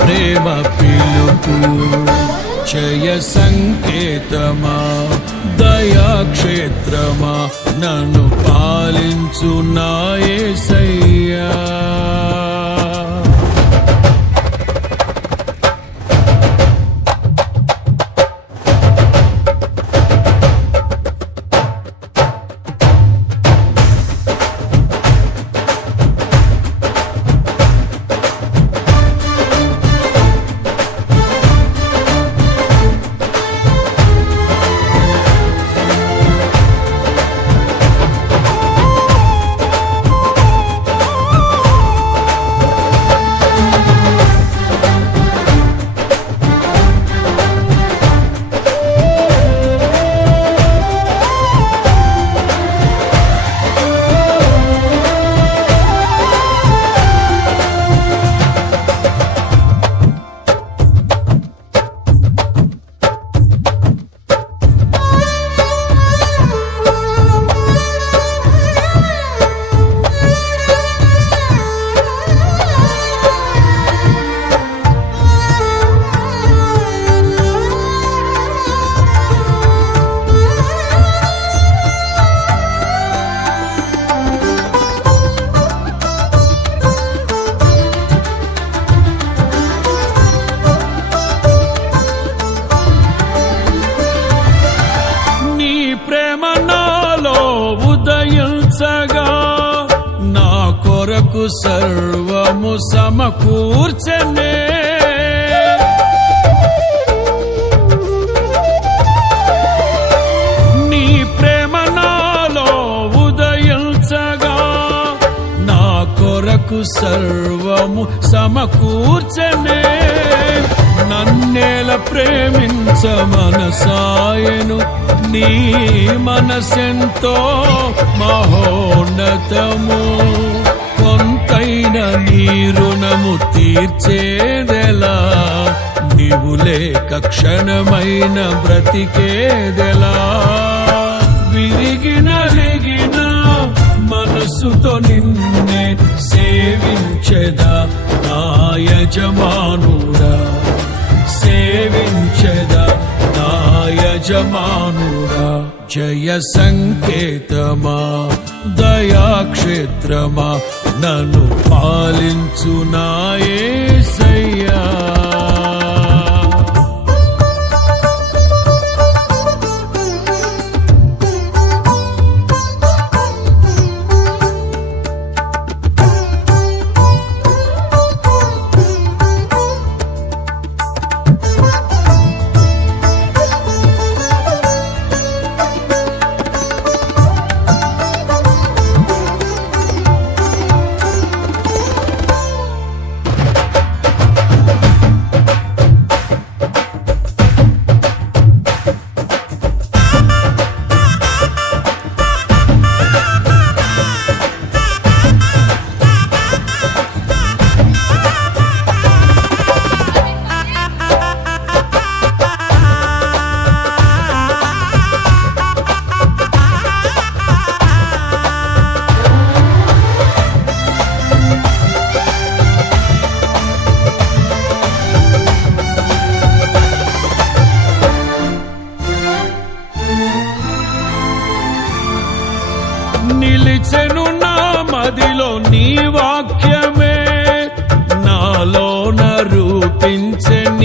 ప్రేమ పిలుపు జయ సంకేతమా దయాక్షేత్రమా నన్ను పాలించు నాయసయ్యా కొరకు సర్వము సమకూర్చనే. నన్నేల ప్రేమించ మనసాయను. నీ మనసెంతో మహోన్నతము. కొంతైన నీ రుణము తీర్చేదెలా? నీవు లేక క్షణమైన బ్రతికేదెలా? విరిగిన లెగిన మనసుతో నిన్నే సేవించెదా నా యజమానుడా సేవించెదా నా యజమానుడా జయ సంకేతమా దయాక్షేత్రమా నన్ను పాలించు నాయసయ్యా సయ్యా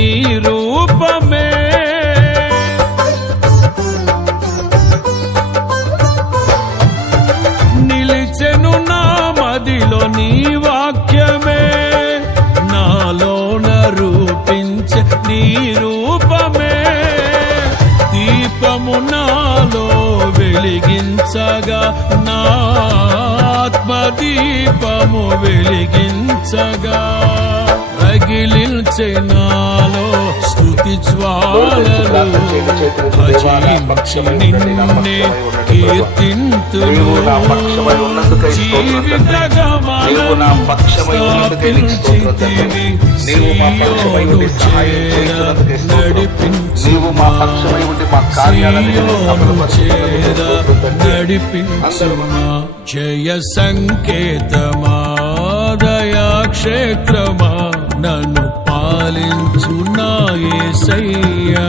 నీ రూపమే. నిలిచెను నా మదిలో నీ వాక్యమే. నాలోన రూపించే నీ రూపమే. దీపము నాలో వెలిగించగా నా ఆత్మదీపము వెలిగించగా. రగిలించే నాలో స్తుతి జ్వాలలు భజించి నిన్నే ఉన్నందుకై జీవిత తండ్రి. నడిపించుమా జయ సంకేతమా దయా క్షేత్రమా నన్ను పాలించు నా యేసయ్యా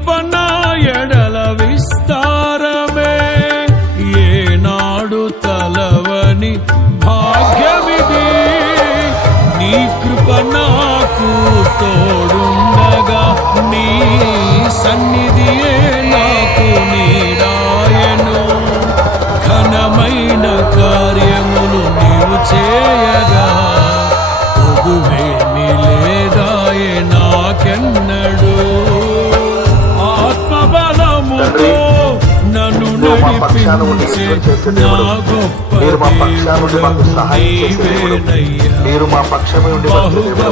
కృపణ ఎడల విస్తారమే. ఏనాడు తలవని భాగ్యమిది. నీ కృప నాకు తోడుండగా నీ సన్నిధియే నాకు నీరాయను ఘనమైన కార్యములు నీవు చేయగా పొదువేమి లేదాయే నాకెన్నడు నువ్వు మా పక్షాన ఉండి నడిపించే యుద్ధం చేసే నా దేవుడు. గొప్ప మీరు మా పక్షాన ఉండి మాకు సహాయం చేసే దేవుడు నీవేనయ్యా. మీరు మా పక్షమై ఉండి మాకు దేవుడు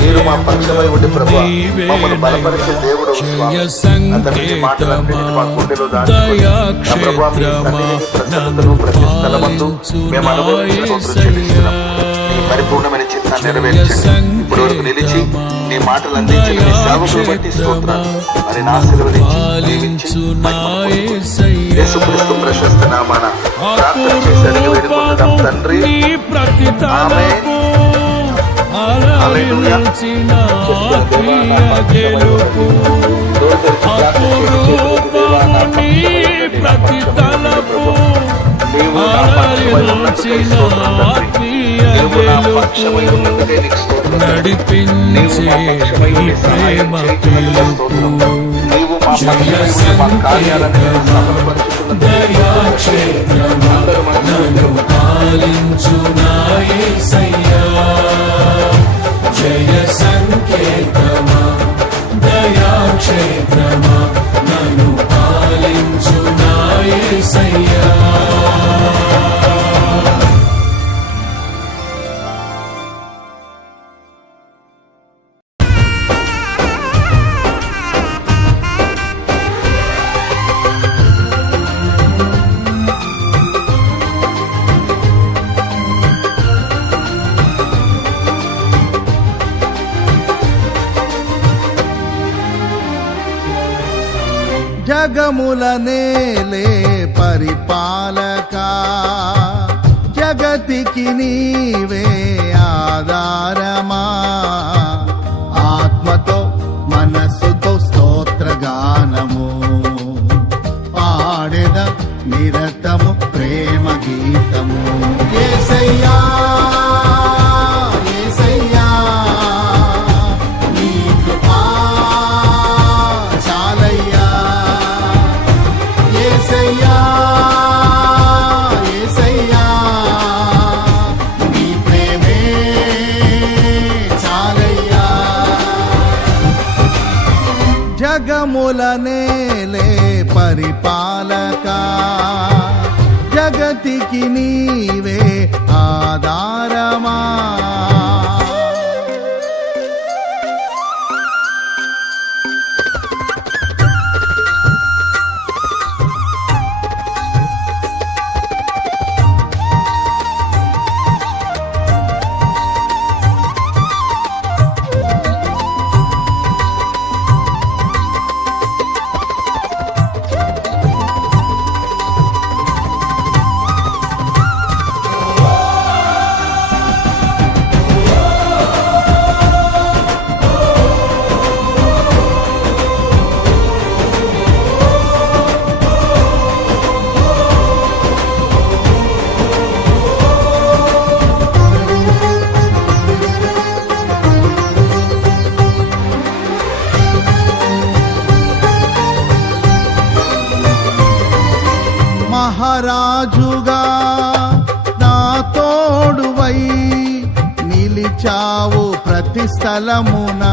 మీరు మా పక్షమై ఉండి ప్రభు నీవేనయ్యా. మమ్మల్ని బలపరిచే దేవుడు స్వామి. జయ అంతటి మాటలన్నిటిని మా గుండెలో సంకేతమా, దాచుకొని, దయా నా ప్రభు మీ క్షేత్రమా, సన్నిధిని ప్రసన్నతను నన్ను ప్రతి స్థలమందు మేము అనుభవించిన పరిపూర్ణమైన చిత్తాన్ని నెరవేర్చండి ఇప్పుడు వరకు నిలిచి నీ మాటలు అందించిన నీ సేవకులు బట్టి స్తోత్రాలు. మరి నా సెలవునిచ్చి దీవించి మహిమను పొందుకోండి. యేసుక్రీస్తు ప్రశస్త నామాన ప్రార్థన చేశారని వేడుకుంటున్నాం తండ్రి. నీ ప్రతి తలపు ఆత్మీయ గెలుపు నడిపించే ప్రేమ నన్ను పాలించు జయ సంకేతమా? దయాక్షేత్రమా నేలే పరిపాలక మూలనేలే పరిపాలక. జగతికి నీ రాజుగా నా తోడువై నిలిచావు ప్రతి స్థలమునా.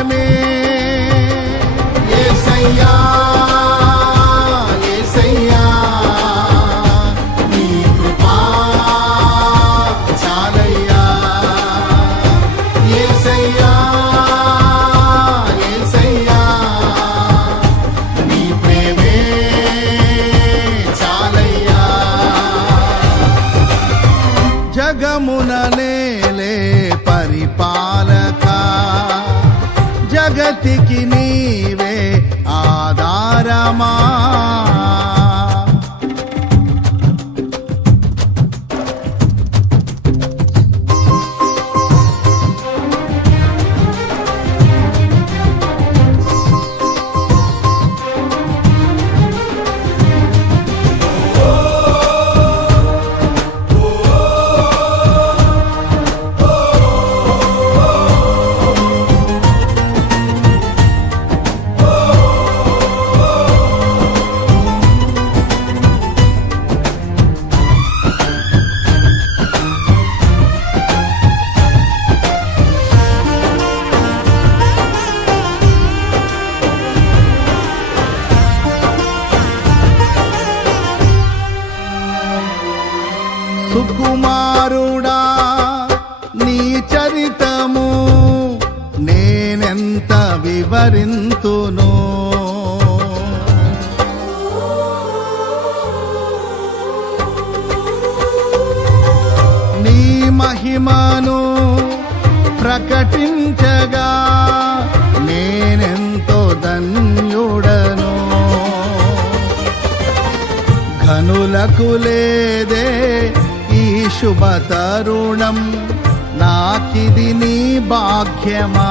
సౌభాగ్యమే ఏసయ్యా వివరింతును నీ మహిమను ప్రకటించగా నేనెంతో ధన్యుడను. ఘనులకు లేదే ఈ శుభ తరుణం నాకిది నీ భాగ్యమా?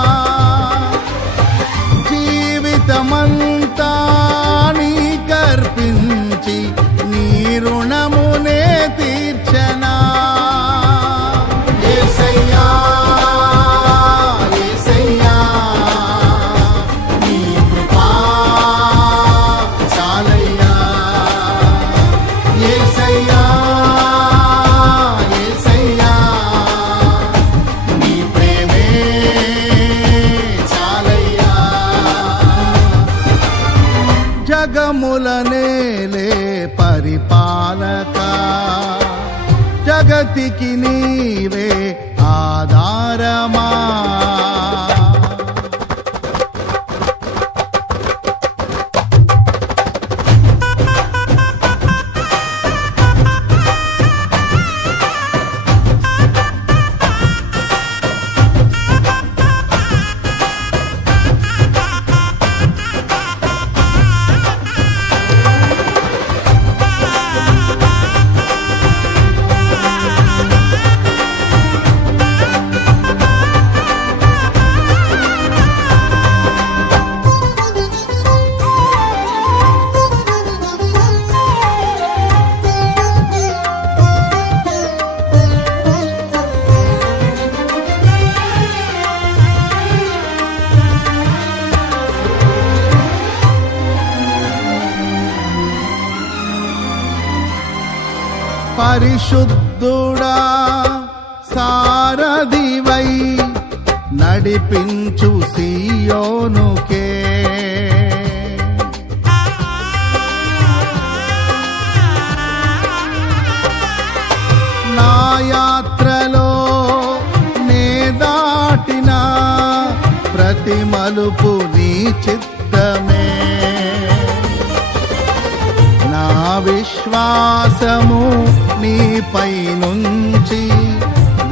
నీవే ఆధారమా? నడిపించు సియోనుకే. నా యాత్రలో నే దాటిన ప్రతి మలుపు నీ చిత్తమే. నా విశ్వాసము నీపై నుంచి